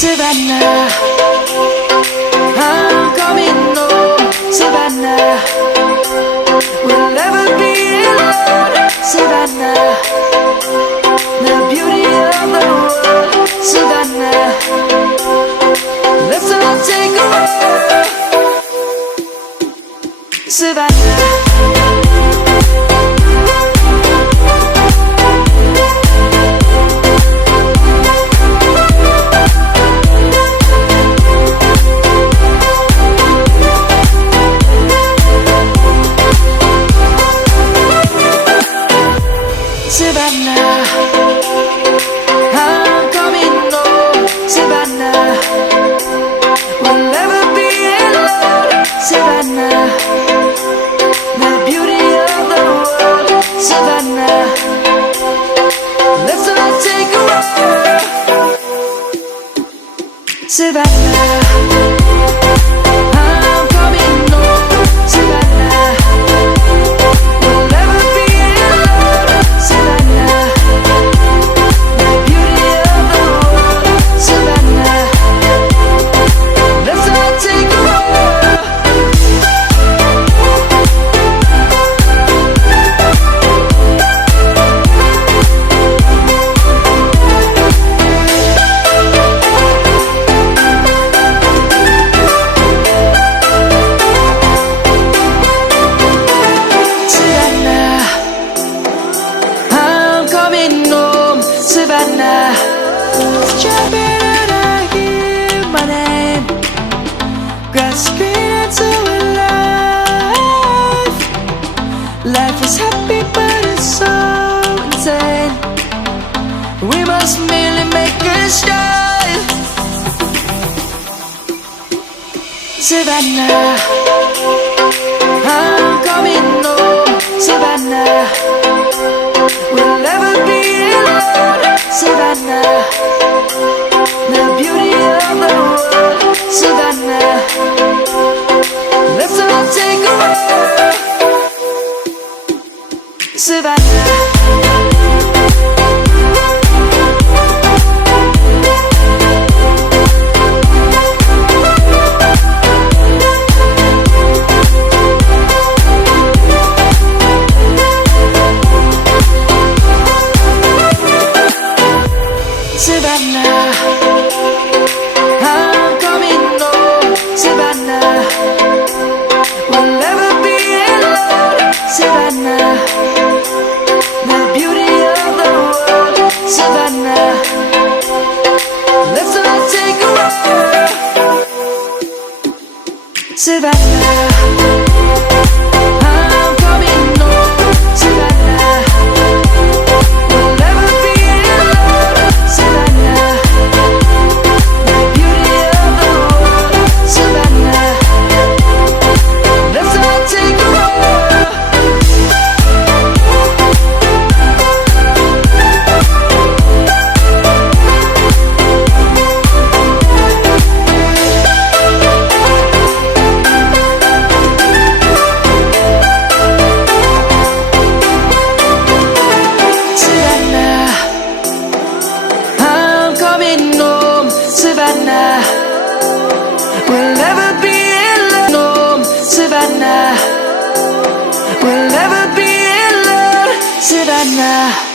Savannah, I'm coming home. Savannah, we'll never be alone. Savannah, the beauty of the world. Savannah, let's all take a walk. Savannah. Savannah, I'm coming home. Savannah, we'll never be alone. Savannah, the beauty of the world. Savannah, let's all take a walk. Savannah. Savannah, jumping and I hear my name, grasping into life. Life is happy but it's so insane. We must merely make a start. Savannah, I'm coming home. Savannah, we'll never be alone. Savannah, the beauty of the world. Savannah, let's all take a walk. Savannah. Savannah, I'm coming home. Savannah, we'll never be alone. Savannah, the beauty of the world. Savannah, let's all take a walk. Savannah. Savannah, we'll never be alone. Savannah, we'll never be alone. Savannah.